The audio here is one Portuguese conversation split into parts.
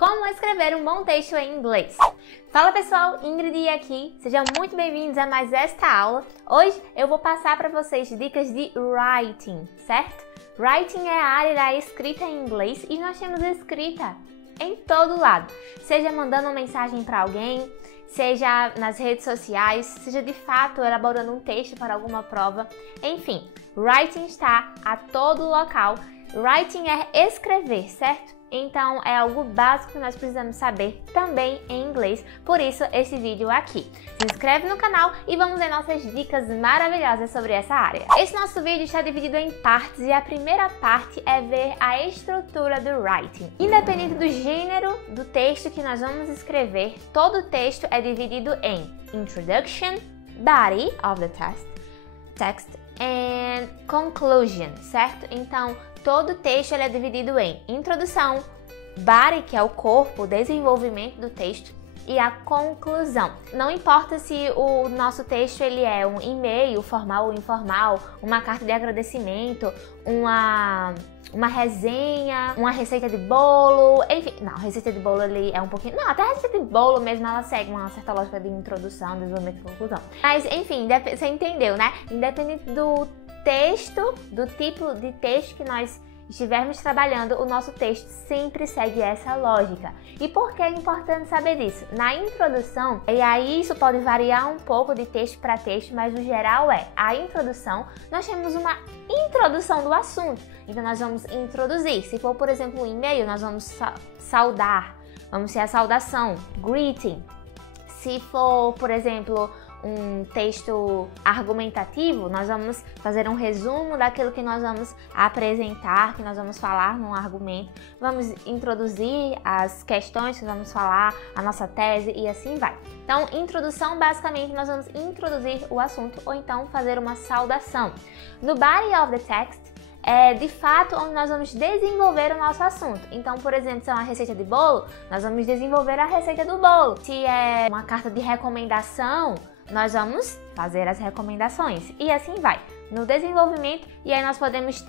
Como escrever um bom texto em inglês. Fala pessoal, Ingrid aqui, sejam muito bem-vindos a mais esta aula. Hoje eu vou passar para vocês dicas de writing, certo? Writing é a área da escrita em inglês e nós temos escrita em todo lado, seja mandando uma mensagem para alguém, seja nas redes sociais, seja de fato elaborando um texto para alguma prova, enfim, writing está a todo local. Writing é escrever, certo? Então é algo básico que nós precisamos saber também em inglês, por isso esse vídeo aqui. Se inscreve no canal e vamos ver nossas dicas maravilhosas sobre essa área. Esse nosso vídeo está dividido em partes e a primeira parte é ver a estrutura do writing. Independente do gênero do texto que nós vamos escrever, todo o texto é dividido em introduction, body of the text and conclusion, certo? Então, todo o texto ele é dividido em introdução, body, que é o corpo, o desenvolvimento do texto, e a conclusão. Não importa se o nosso texto ele é um e-mail, formal ou informal, uma carta de agradecimento, uma resenha, uma receita de bolo, enfim. Não, receita de bolo ali é um pouquinho... Não, até a receita de bolo mesmo, ela segue uma certa lógica de introdução, desenvolvimento e conclusão. Mas, enfim, você entendeu, né? Independente do texto, do tipo de texto que nós estivermos trabalhando, o nosso texto sempre segue essa lógica. E por que é importante saber disso? Na introdução, e aí isso pode variar um pouco de texto para texto, mas no geral a introdução, nós temos uma introdução do assunto. Então nós vamos introduzir. Se for, por exemplo, um e-mail, nós vamos saudar, vamos ter a saudação, greeting. Se for, por exemplo, um texto argumentativo, nós vamos fazer um resumo daquilo que nós vamos apresentar, que nós vamos falar num argumento. Vamos introduzir as questões que vamos falar, a nossa tese e assim vai. Então, introdução, basicamente, nós vamos introduzir o assunto ou então fazer uma saudação. No body of the text, é de fato onde nós vamos desenvolver o nosso assunto. Então, por exemplo, se é uma receita de bolo, nós vamos desenvolver a receita do bolo. Se é uma carta de recomendação, nós vamos fazer as recomendações e assim vai. No desenvolvimento, e aí nós podemos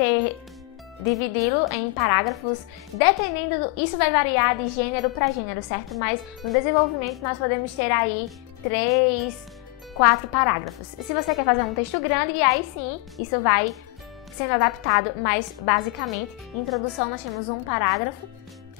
dividi-lo em parágrafos, dependendo isso vai variar de gênero para gênero, certo? Mas no desenvolvimento nós podemos ter aí 3, 4 parágrafos. Se você quer fazer um texto grande, e aí sim, isso vai sendo adaptado, mas basicamente, introdução nós temos um parágrafo,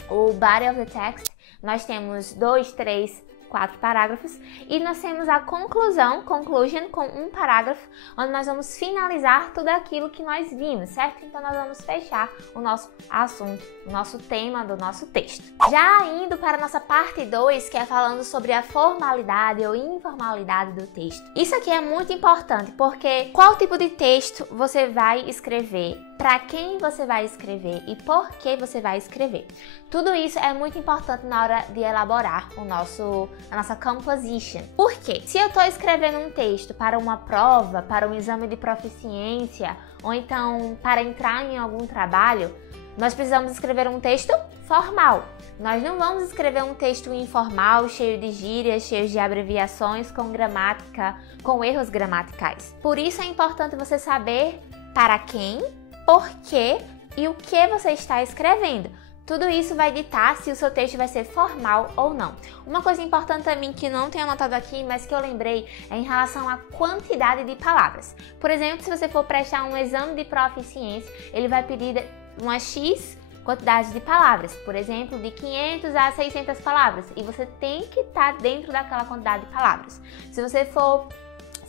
o body of the text nós temos 2, 3, 4 parágrafos, e nós temos a conclusão, conclusion, com um parágrafo, onde nós vamos finalizar tudo aquilo que nós vimos, certo? Então nós vamos fechar o nosso assunto, o nosso tema do nosso texto. Já indo para a nossa parte 2, que é falando sobre a formalidade ou informalidade do texto. Isso aqui é muito importante, porque qual tipo de texto você vai escrever, para quem você vai escrever e por que você vai escrever. Tudo isso é muito importante na hora de elaborar a nossa composition. Por quê? Se eu estou escrevendo um texto para uma prova, para um exame de proficiência, ou então para entrar em algum trabalho, nós precisamos escrever um texto formal. Nós não vamos escrever um texto informal, cheio de gírias, cheio de abreviações, com gramática, com erros gramaticais. Por isso é importante você saber para quem, por quê e o que você está escrevendo. Tudo isso vai ditar se o seu texto vai ser formal ou não. Uma coisa importante também que não tenho anotado aqui, mas que eu lembrei, é em relação à quantidade de palavras. Por exemplo, se você for prestar um exame de proficiência, ele vai pedir uma X quantidade de palavras, por exemplo, de 500 a 600 palavras, e você tem que estar dentro daquela quantidade de palavras. Se você for,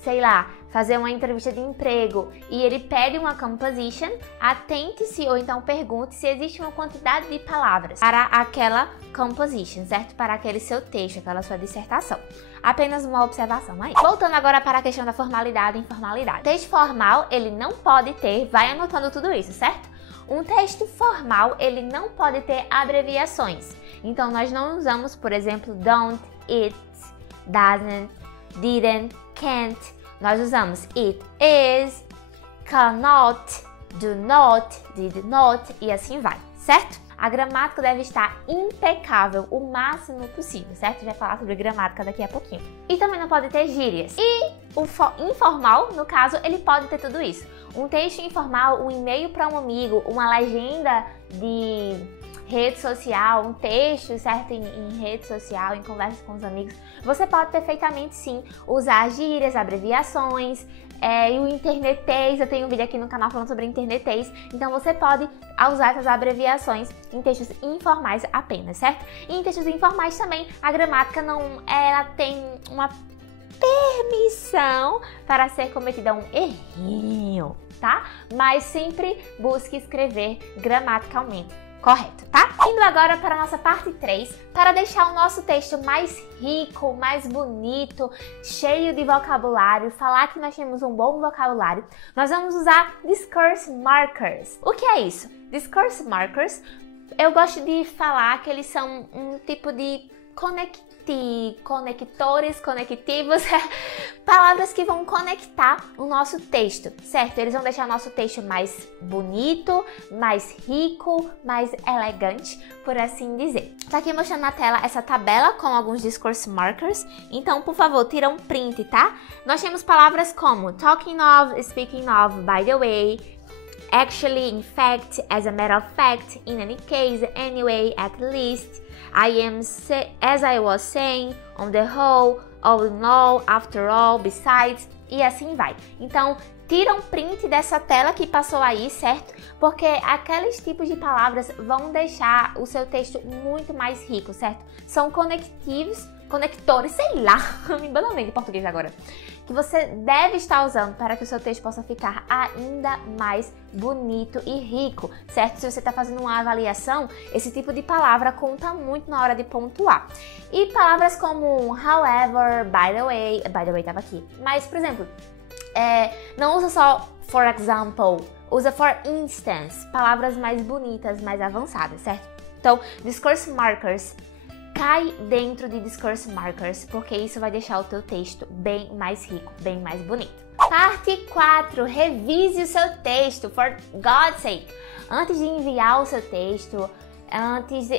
sei lá, fazer uma entrevista de emprego e ele pede uma composition, atente-se ou então pergunte se existe uma quantidade de palavras para aquela composition, certo? Para aquele seu texto, aquela sua dissertação. Apenas uma observação aí. Voltando agora para a questão da formalidade e informalidade. Texto formal, ele não pode ter, vai anotando tudo isso, certo? Um texto formal, ele não pode ter abreviações. Então, nós não usamos, por exemplo, don't, it, doesn't, didn't, can't. Nós usamos it is, cannot, do not, did not e assim vai, certo? A gramática deve estar impecável o máximo possível, certo? A gente vai falar sobre gramática daqui a pouquinho. E também não pode ter gírias. E o informal, no caso, ele pode ter tudo isso. Um texto informal, um e-mail para um amigo, uma legenda de rede social, um texto, certo? Em rede social, em conversa com os amigos, você pode perfeitamente sim usar gírias, abreviações, e o internetês. Eu tenho um vídeo aqui no canal falando sobre internetês, então você pode usar essas abreviações em textos informais apenas, certo? E em textos informais também, a gramática ela tem uma permissão para ser cometida um errinho, tá? Mas sempre busque escrever gramaticalmente correto, tá? Indo agora para a nossa parte 3, para deixar o nosso texto mais rico, mais bonito, cheio de vocabulário, falar que nós temos um bom vocabulário, nós vamos usar Discourse Markers. O que é isso? Discourse Markers, eu gosto de falar que eles são um tipo de conectores, conectivos, palavras que vão conectar o nosso texto, certo? Eles vão deixar o nosso texto mais bonito, mais rico, mais elegante, por assim dizer. Tá aqui mostrando na tela essa tabela com alguns discourse markers, então, por favor, tira um print, tá? Nós temos palavras como talking of, speaking of, by the way, actually, in fact, as a matter of fact, in any case, anyway, at least, I am, as I was saying, on the whole, all in all, after all, besides, e assim vai. Então, tira um print dessa tela que passou aí, certo? Porque aqueles tipos de palavras vão deixar o seu texto muito mais rico, certo? São conectores, sei lá, me embananei de português agora, que você deve estar usando para que o seu texto possa ficar ainda mais bonito e rico, certo? Se você está fazendo uma avaliação, esse tipo de palavra conta muito na hora de pontuar. E palavras como however, by the way estava aqui, mas, por exemplo, não usa só for example, usa for instance, palavras mais bonitas, mais avançadas, certo? Então, discourse markers, cai dentro de discourse markers, porque isso vai deixar o teu texto bem mais rico, bem mais bonito. Parte 4. Revise o seu texto, for God's sake. Antes de enviar o seu texto,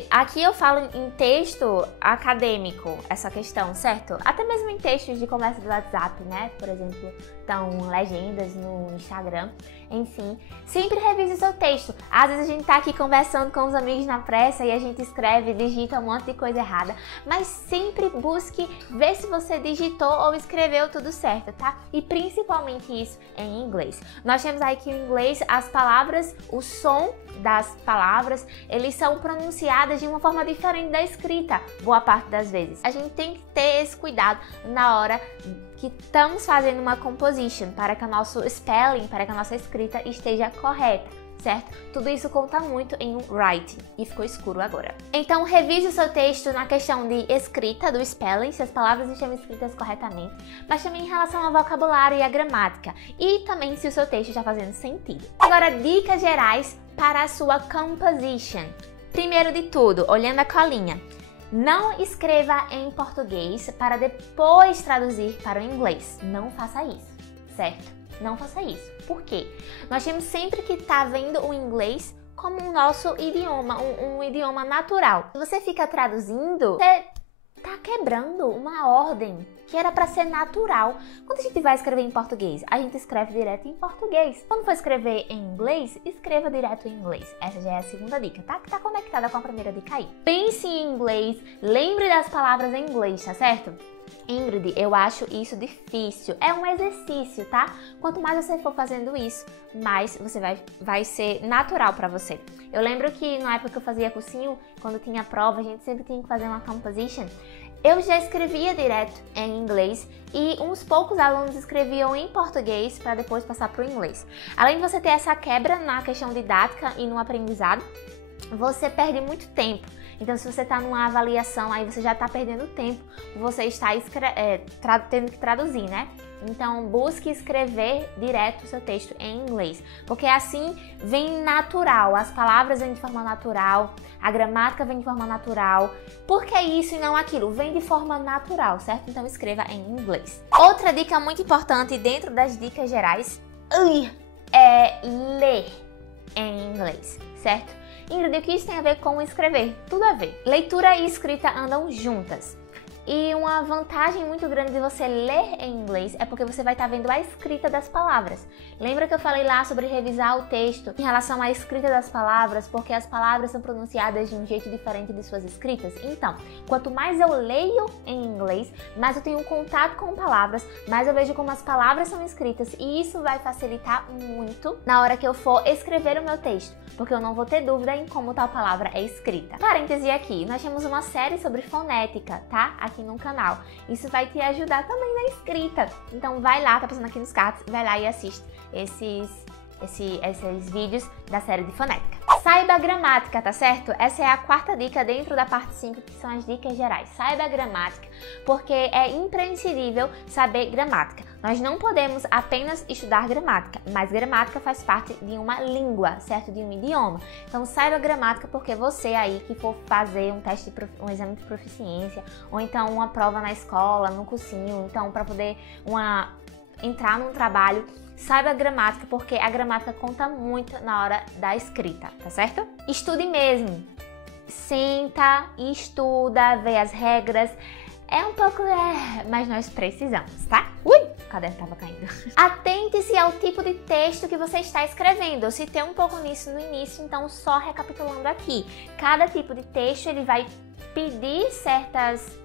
aqui eu falo em texto acadêmico, essa questão, certo? Até mesmo em textos de conversa do WhatsApp, né? Por exemplo, então, legendas no Instagram, enfim. Sempre revise o seu texto. Às vezes a gente tá aqui conversando com os amigos na pressa e a gente escreve, digita um monte de coisa errada, mas sempre busque ver se você digitou ou escreveu tudo certo, tá? E principalmente isso em inglês. Nós temos aí que em inglês as palavras, o som das palavras, eles são pronunciadas de uma forma diferente da escrita, boa parte das vezes. A gente tem que ter esse cuidado na hora que estamos fazendo uma composition, para que o nosso spelling, para que a nossa escrita esteja correta, certo? Tudo isso conta muito em um writing. E ficou escuro agora. Então, revise o seu texto na questão de escrita, do spelling, se as palavras estão escritas corretamente, mas também em relação ao vocabulário e à gramática, e também se o seu texto está fazendo sentido. Agora, dicas gerais para a sua composition. Primeiro de tudo, olhando a colinha, não escreva em português para depois traduzir para o inglês. Não faça isso, certo? Não faça isso. Por quê? Nós temos sempre que estar vendo o inglês como o nosso idioma, um idioma natural. Se você fica traduzindo, você tá quebrando uma ordem que era para ser natural. Quando a gente vai escrever em português, a gente escreve direto em português. Quando for escrever em inglês, escreva direto em inglês. Essa já é a segunda dica, tá? Que tá conectada com a primeira dica aí. Pense em inglês, lembre das palavras em inglês, tá certo? Ingrid, eu acho isso difícil. É um exercício, tá? Quanto mais você for fazendo isso, mais você vai ser natural pra você. Eu lembro que na época que eu fazia cursinho, quando tinha prova, a gente sempre tinha que fazer uma composition. Eu já escrevia direto em inglês e uns poucos alunos escreviam em português para depois passar para o inglês. Além de você ter essa quebra na questão didática e no aprendizado, você perde muito tempo. Então, se você está numa avaliação, aí você já está perdendo tempo, você está tendo que traduzir, né? Então, busque escrever direto o seu texto em inglês, porque assim vem natural, as palavras vêm de forma natural, a gramática vem de forma natural. Por que isso e não aquilo? Vem de forma natural, certo? Então, escreva em inglês. Outra dica muito importante dentro das dicas gerais é ler em inglês, certo? Ingrid, o que isso tem a ver com escrever? Tudo a ver. Leitura e escrita andam juntas. E uma vantagem muito grande de você ler em inglês é porque você vai estar vendo a escrita das palavras. Lembra que eu falei lá sobre revisar o texto em relação à escrita das palavras, porque as palavras são pronunciadas de um jeito diferente de suas escritas? Então, quanto mais eu leio em inglês, mais eu tenho contato com palavras, mais eu vejo como as palavras são escritas, e isso vai facilitar muito na hora que eu for escrever o meu texto, porque eu não vou ter dúvida em como tal palavra é escrita. Parêntese aqui, nós temos uma série sobre fonética, tá? Aqui no canal. Isso vai te ajudar também na escrita. Então vai lá, tá passando aqui nos cards, vai lá e assiste esses vídeos da série de fonética. Saiba a gramática, tá certo? Essa é a quarta dica dentro da parte 5, que são as dicas gerais. Saiba a gramática, porque é imprescindível saber gramática. Nós não podemos apenas estudar gramática, mas gramática faz parte de uma língua, certo? De um idioma. Então saiba a gramática, porque você aí que for fazer um exame de proficiência, ou então uma prova na escola, no cursinho, então para poder entrar num trabalho, saiba a gramática, porque a gramática conta muito na hora da escrita, tá certo? Estude mesmo. Senta, estuda, vê as regras. É um pouco, mas nós precisamos, tá? Ui, o caderno tava caindo. Atente-se ao tipo de texto que você está escrevendo. Eu citei um pouco nisso no início, então só recapitulando aqui. Cada tipo de texto, ele vai pedir certas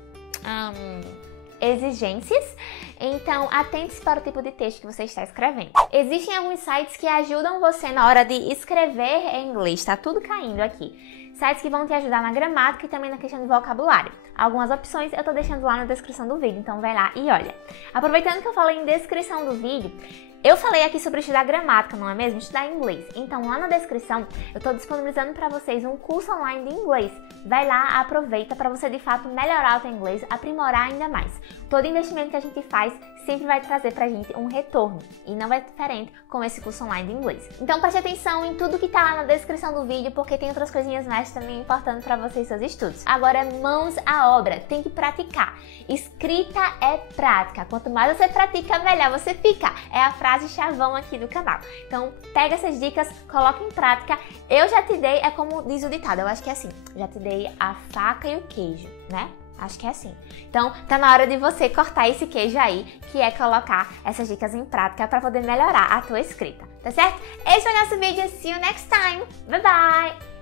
exigências, então atente-se para o tipo de texto que você está escrevendo. Existem alguns sites que ajudam você na hora de escrever em inglês, tá tudo caindo aqui. Sites que vão te ajudar na gramática e também na questão de vocabulário. Algumas opções eu tô deixando lá na descrição do vídeo, então vai lá e olha. Aproveitando que eu falei em descrição do vídeo, eu falei aqui sobre estudar gramática, não é mesmo? Estudar inglês. Então lá na descrição eu tô disponibilizando para vocês um curso online de inglês. Vai lá, aproveita para você de fato melhorar o seu inglês, aprimorar ainda mais. Todo investimento que a gente faz sempre vai trazer pra gente um retorno, e não é diferente com esse curso online de inglês. Então preste atenção em tudo que tá lá na descrição do vídeo, porque tem outras coisinhas mais também importantes para vocês e seus estudos. Agora, mãos à obra, tem que praticar. Escrita é prática. Quanto mais você pratica, melhor você fica. É a frase chavão aqui do canal. Então pega essas dicas, coloca em prática. Eu já te dei, é como diz o ditado, eu acho que é assim, já te dei a faca e o queijo, né? Acho que é assim. Então, tá na hora de você cortar esse queijo aí, que é colocar essas dicas em prática para poder melhorar a tua escrita, tá certo? Esse foi o nosso vídeo. See you next time. Bye bye!